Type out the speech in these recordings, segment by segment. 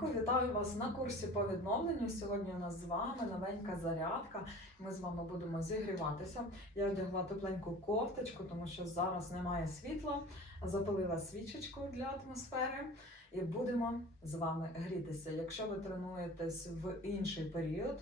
ранку, вітаю вас на курсі по відновленню. Сьогодні у нас з вами новенька зарядка. Ми з вами будемо зігріватися. Я одягла тепленьку кофточку, тому що зараз немає світла. Запалила свічечку для атмосфери і будемо з вами грітися. Якщо ви тренуєтесь в інший період,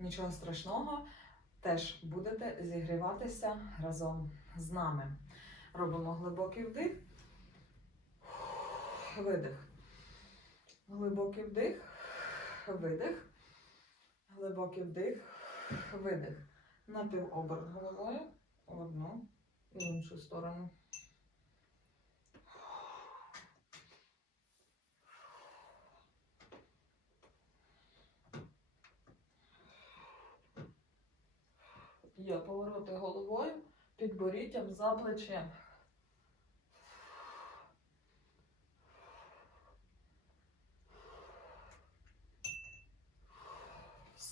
нічого страшного, теж будете зігріватися разом з нами. Робимо глибокий вдих, видих. Глибокий вдих, видих. Глибокий вдих, видих. Напівоберт головою. в Одну і в іншу сторону. Є повороти головою, підборіддям за плечем.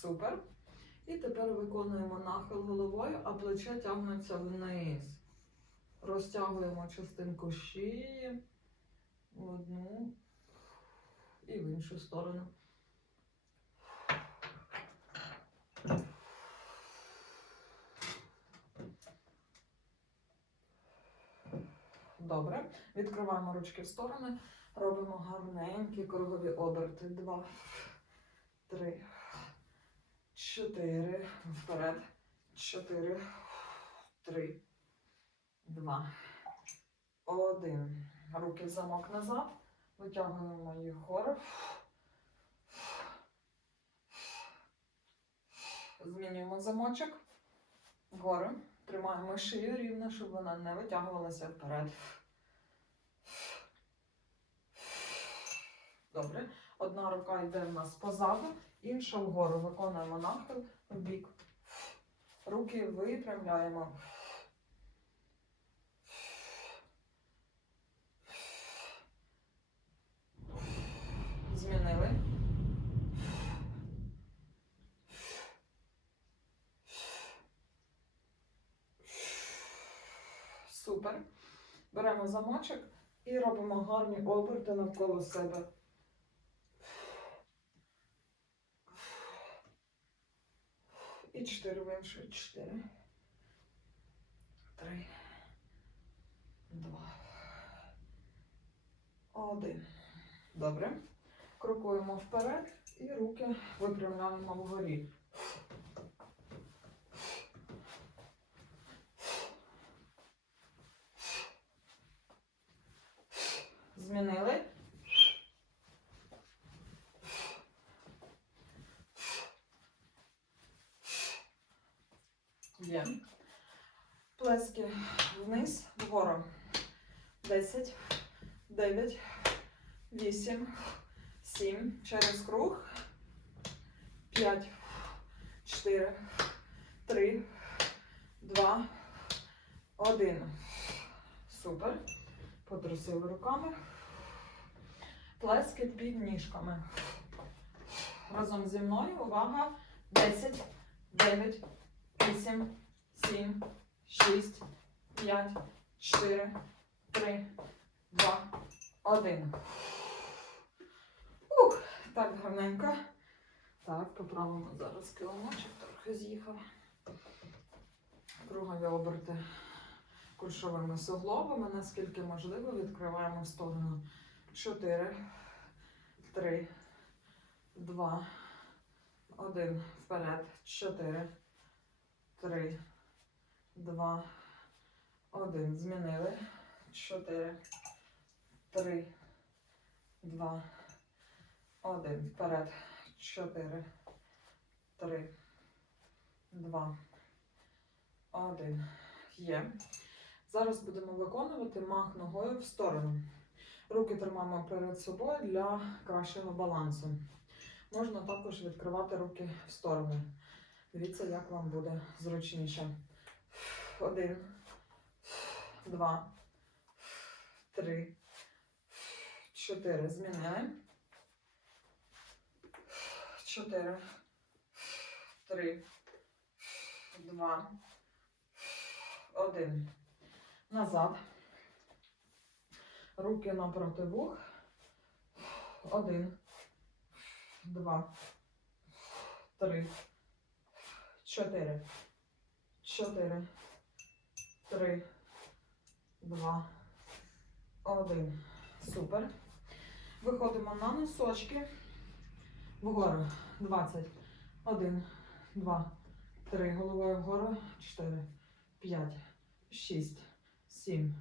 Супер. І тепер виконуємо нахил головою, а плече тягнуться вниз. Розтягуємо частинку шиї в одну і в іншу сторону. Добре. Відкриваємо ручки в сторони. Робимо гарненькі кругові оберти. Два, три, чотири. Вперед. Чотири, три, два, один. Руки в замок назад. Витягуємо їх вгору. Змінюємо замочок. Вгору. Тримаємо шию рівно, щоб вона не витягувалася вперед. Добре. Одна рука йде в нас позаду, інша вгору. Виконуємо нахил в бік. Руки випрямляємо. Змінили. Супер. Беремо замочок і робимо гарні оберти навколо себе. І чотири в іншу. Чотири. Три. Два. Один. Добре. Крокуємо вперед і руки випрямляємо вгорі. Змінили. Є. Плески вниз, вгору. 10, 9, 8, 7. Через круг. 5, 4, 3, 2, 1. Супер. Потрусили руками. Плески під ніжками. Разом зі мною. Увага. 10, 9, 8, 7, 6, 5, 4, 3, 2, 1. Ух, так гарненько. Так, поправимо зараз килимочок, трохи з'їхав. Кругові оберти кульшовими суглобами, наскільки можливо, відкриваємо в сторону 4, 3, 2, 1. Вперед. 4, 3, 2, 1. Змінили. 4, 3, 2, 1. Вперед. 4, 3, 2, 1. Є. Зараз будемо виконувати мах ногою в сторону. Руки тримаємо перед собою для кращого балансу. Можна також відкривати руки в сторони. Дивіться, як вам буде зручніше. Один, два, три, чотири. Змінили. Чотири, три, два, один. Назад. Руки напроти вух. Один, два, три, чотири, чотири, три, два, один. Супер. Виходимо на носочки. Вгору. 20. Один, два, три. Головою вгору. Чотири, п'ять, шість, сім,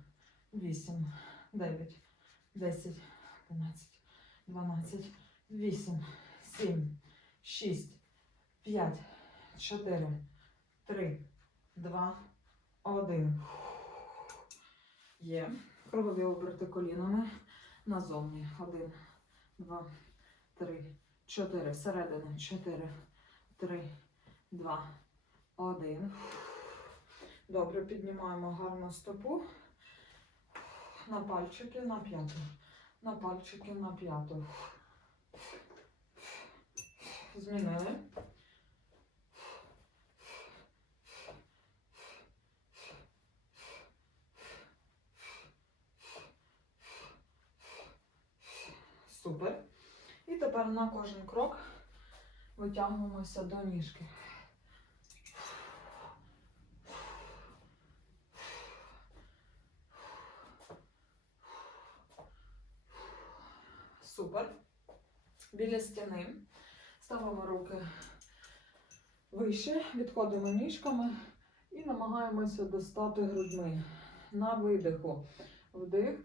вісім, дев'ять, десять, одинадцять, дванадцять, вісім, сім, шість, п'ять, чотири, три, два, один. Є. Кругові оберти колінами назовні. Один, два, три, чотири. Середини. Чотири, три, два, один. Добре, піднімаємо гарно стопу. На пальчики на п'яту. На пальчики на п'яту. Змінили. Супер. І тепер на кожен крок витягуємося до ніжки. Супер. Біля стіни ставимо руки вище, відходимо ніжками і намагаємося достати грудьми. На видиху. Вдих.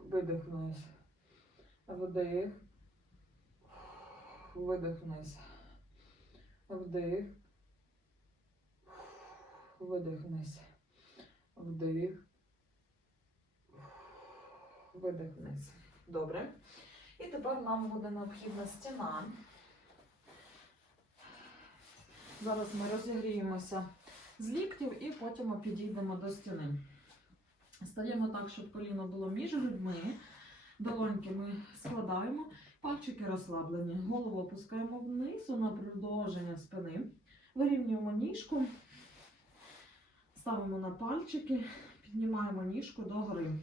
Видих. Вдих. Видих вниз. Вдих. Видих вниз. Вдих. Видих вниз. Добре. І тепер нам буде необхідна стіна. Зараз ми розігріємося з ліктів і потім підійдемо до стіни. Стаємо так, щоб коліно було між грудьми. Долоньки ми складаємо, пальчики розслаблені. Голову опускаємо вниз на продовження спини. Вирівнюємо ніжку, ставимо на пальчики, піднімаємо ніжку догори.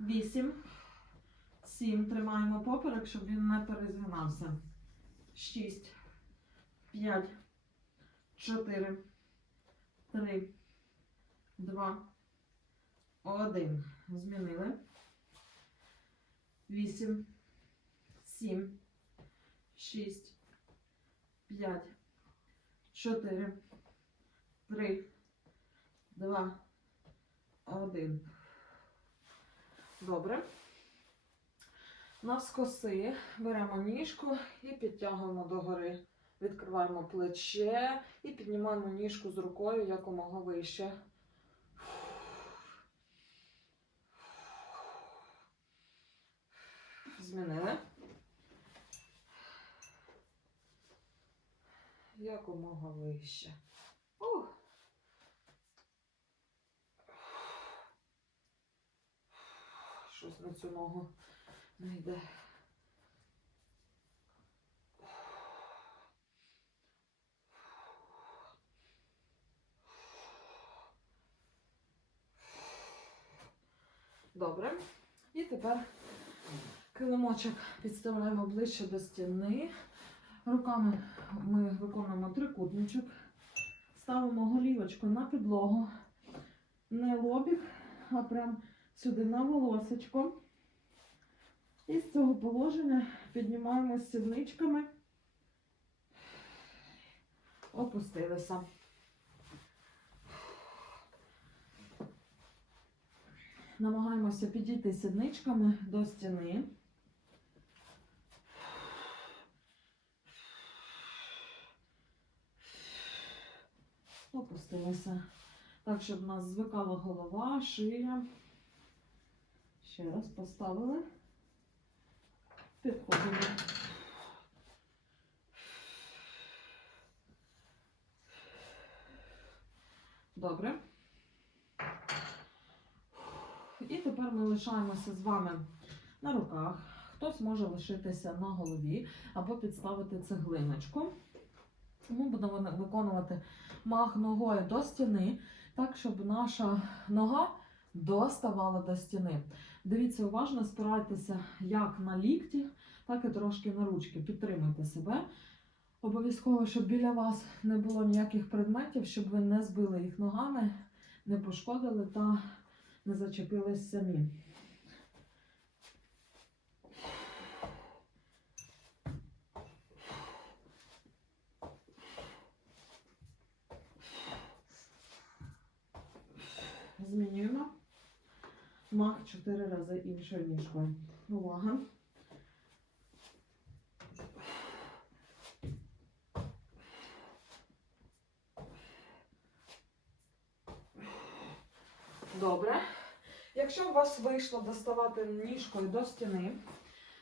Вісім. Сім. Тримаємо поперек, щоб він не перезгинався. Шість. П'ять. Чотири. Три. Два. Один. Змінили. Вісім. Сім. Шість. П'ять. Чотири. Три. Два. Один. Добре. Навскоси беремо ніжку і підтягуємо догори. Відкриваємо плече і піднімаємо ніжку з рукою якомога вище. Змінили. Якомога вище. Ух. Щось на цю ногу не йде. Добре. І тепер килимочок підставляємо ближче до стіни. Руками ми виконуємо трикутничок. Ставимо голівочку на підлогу. Не лобік, а прям сюди на волосечко. І з цього положення піднімаємо сідничками. Опустилися. Намагаємося підійти сідничками до стіни. Опустилися. Так, щоб у нас звикала голова, шия. Ще раз поставили. Підходимо. Добре. І тепер ми лишаємося з вами на руках. Хтось може лишитися на голові або підставити цеглиночку. Ми будемо виконувати мах ногою до стіни, так, щоб наша нога доставала до стіни. Дивіться уважно, спирайтеся як на лікті, так і трошки на ручки. Підтримуйте себе. Обов'язково, щоб біля вас не було ніяких предметів, щоб ви не збили їх ногами, не пошкодили та не зачепились самі. Змінюємо. Мах 4 рази іншою ніжкою. Увага. Добре. Якщо у вас вийшло доставати ніжкою до стіни,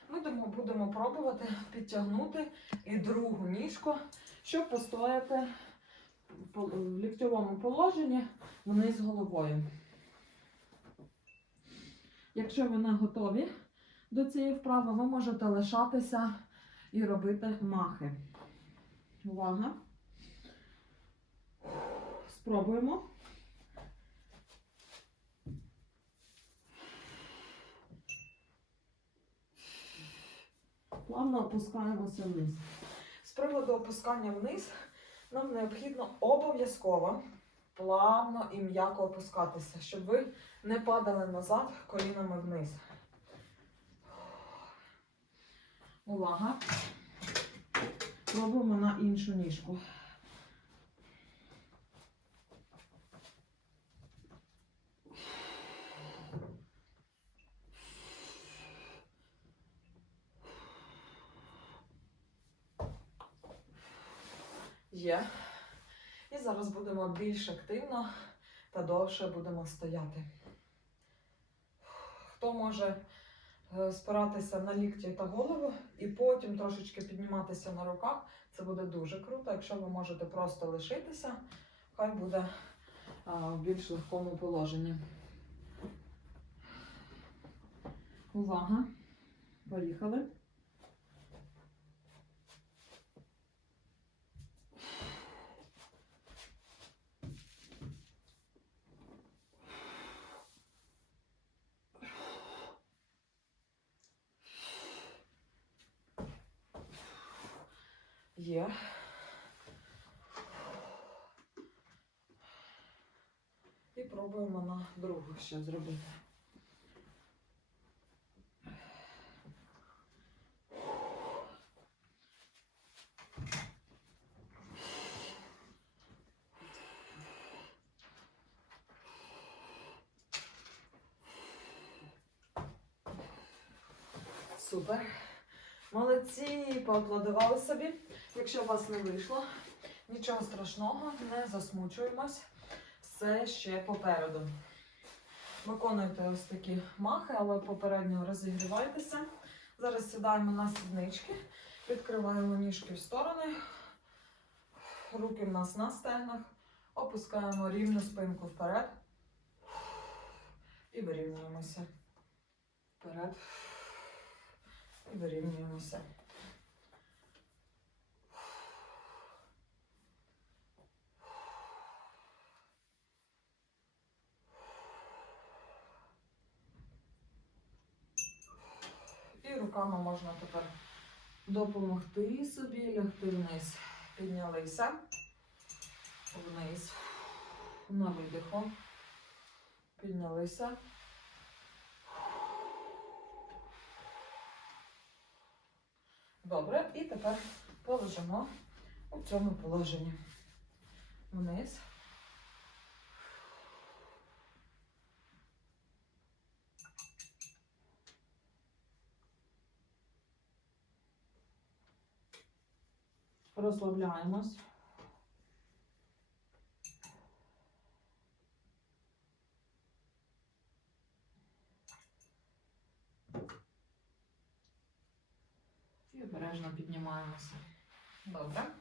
ми будемо пробувати підтягнути і другу ніжку, щоб постояти в ліктьовому положенні вниз головою. Якщо ви не готові до цієї вправи, ви можете лишатися і робити махи. Увага. Спробуємо. Плавно опускаємося вниз. З приводу опускання вниз нам необхідно обов'язково плавно і м'яко опускатися, щоб ви не падали назад колінами вниз. Увага. Пробуємо на іншу ніжку. І зараз будемо більш активно та довше будемо стояти. Хто може е, спиратися на лікті та голову і потім трошечки підніматися на руках, це буде дуже круто. Якщо ви можете просто лишитися, хай буде в більш легкому положенні. Увага! Поїхали. Є. І пробуємо на другу ще зробити. Супер. Молодці, поаплодували собі. Якщо у вас не вийшло, нічого страшного, не засмучуємось. Все ще попереду. Виконуйте ось такі махи, але попередньо розігрівайтеся. Зараз сідаємо на сіднички, відкриваємо ніжки в сторони, руки в нас на стегнах, опускаємо рівну спинку вперед і вирівнюємося. Вперед і вирівнюємося. І руками можна тепер допомогти собі лягти вниз. Піднялися вниз. На видиху. Піднялися. Добре, і тепер положимо у цьому положенні. Вниз. Розслабляємось. І обережно піднімаємося. Добре.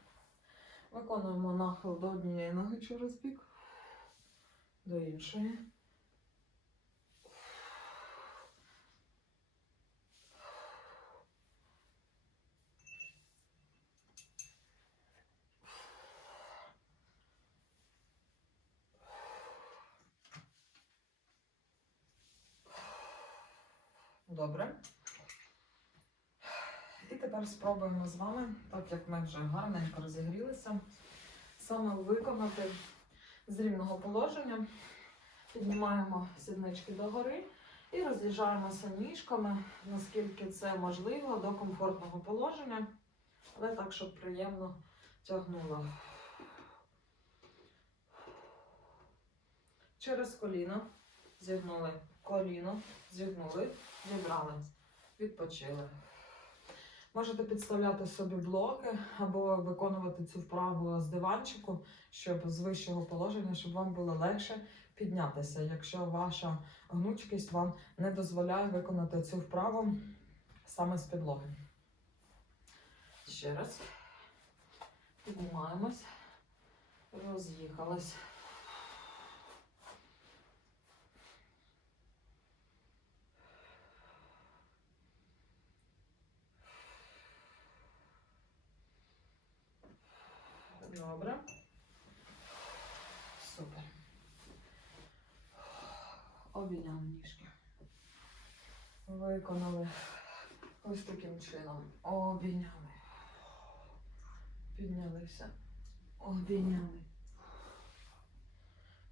Виконуємо нахил до однієї ноги через бік, до іншої. Добре. І тепер спробуємо з вами, так як ми вже гарненько розігрілися, саме виконати з рівного положення. Піднімаємо сіднички догори і роз'їжджаємося ніжками, наскільки це можливо, до комфортного положення, але так, щоб приємно тягнуло. Через коліно зігнули коліно, зігнули, зібрали, відпочили. Можете підставляти собі блоки або виконувати цю вправу з диванчику, щоб з вищого положення, щоб вам було легше піднятися, якщо ваша гнучкість вам не дозволяє виконати цю вправу саме з підлоги. Ще раз. Піднімаємось, роз'їхались. Добре. Супер. Обійняли ніжки. Виконали ось таким чином. Обійняли. Піднялися. Обійняли.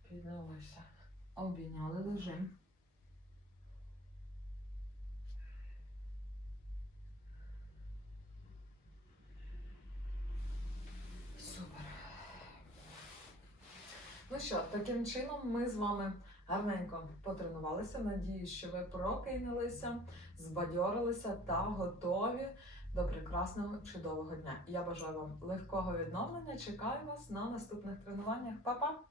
Піднялися. Обійняли лежим. Супер. Ну що, таким чином ми з вами гарненько потренувалися. Надію, що ви прокинулися, збадьорилися та готові до прекрасного чудового дня. Я бажаю вам легкого відновлення. Чекаю вас на наступних тренуваннях. Па-па!